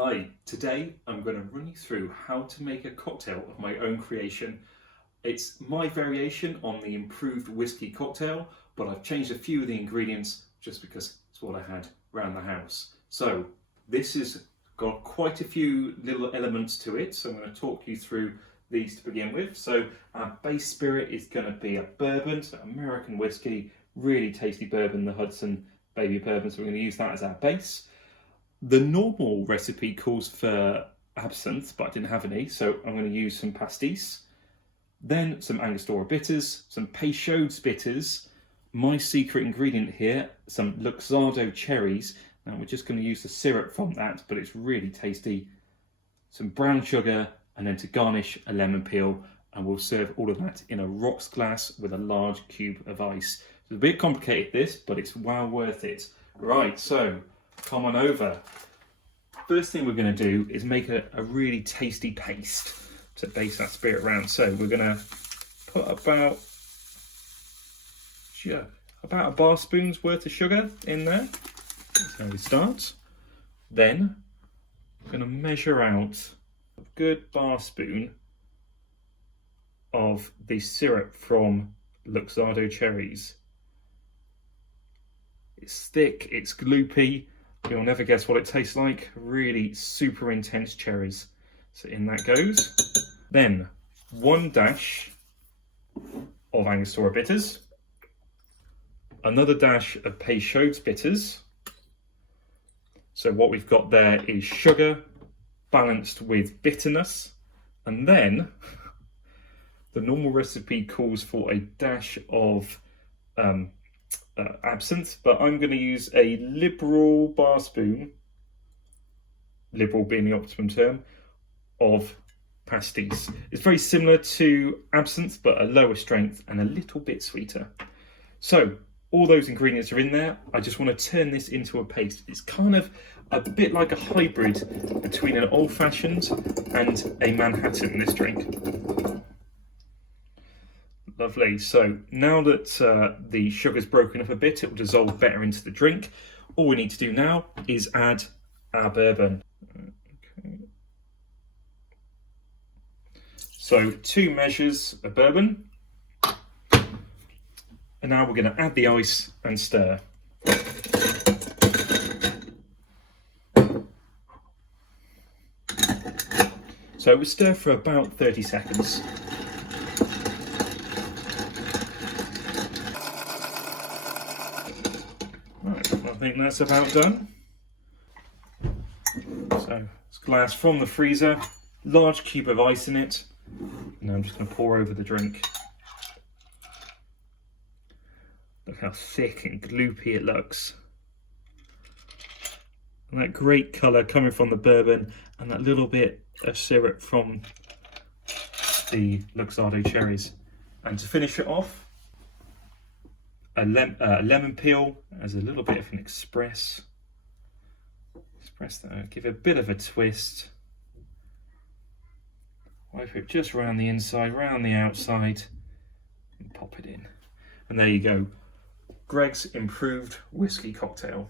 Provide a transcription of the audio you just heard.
Hi, today I'm going to run you through how to make a cocktail of my own creation. It's my variation on the improved whiskey cocktail, but I've changed a few of the ingredients just because it's what I had around the house. So this has got quite a few little elements to it, so I'm going to talk you through these to begin with. So our base spirit is going to be a bourbon, so American whiskey, really tasty bourbon, the Hudson Baby Bourbon, so we're going to use that as our base. The normal recipe calls for absinthe, but I didn't have any, so I'm going to use some pastis, then some Angostura bitters, some Peychaud's bitters, my secret ingredient here, some Luxardo cherries. Now we're just going to use the syrup from that, but it's really tasty, some brown sugar, and then to garnish a lemon peel, and we'll serve all of that in a rocks glass with a large cube of ice. It's a bit complicated this, but it's well worth it. Right, so come on over. First thing we're going to do is make a really tasty paste to base that spirit around. So we're going to put about a bar spoon's worth of sugar in there. That's how we start. Then we're going to measure out a good bar spoon of the syrup from Luxardo cherries. It's thick, it's gloopy. You'll never guess what it tastes like. Really super intense cherries. So in that goes. Then 1 dash of Angostura bitters. Another dash of Peychaud's bitters. So what we've got there is sugar balanced with bitterness. And then the normal recipe calls for a dash of absinthe, but I'm going to use a liberal bar spoon, liberal being the optimum term, of pastis. It's very similar to absinthe, but a lower strength and a little bit sweeter. So all those ingredients are in there. I just want to turn this into a paste. It's kind of a bit like a hybrid between an old-fashioned and a Manhattan, this drink. Lovely. So now that the sugar's broken up a bit, it will dissolve better into the drink. All we need to do now is add our bourbon. Okay. So 2 measures of bourbon. And now we're going to add the ice and stir. So we stir for about 30 seconds. I think that's about done. So it's glass from the freezer, large cube of ice in it. Now I'm just going to pour over the drink. Look how thick and gloopy it looks. And that great colour coming from the bourbon and that little bit of syrup from the Luxardo cherries. And to finish it off, a lemon peel as a little bit of an express that, give it a bit of a twist, wipe it just around the inside, round the outside, and pop it in. And there you go, Greg's improved whiskey cocktail.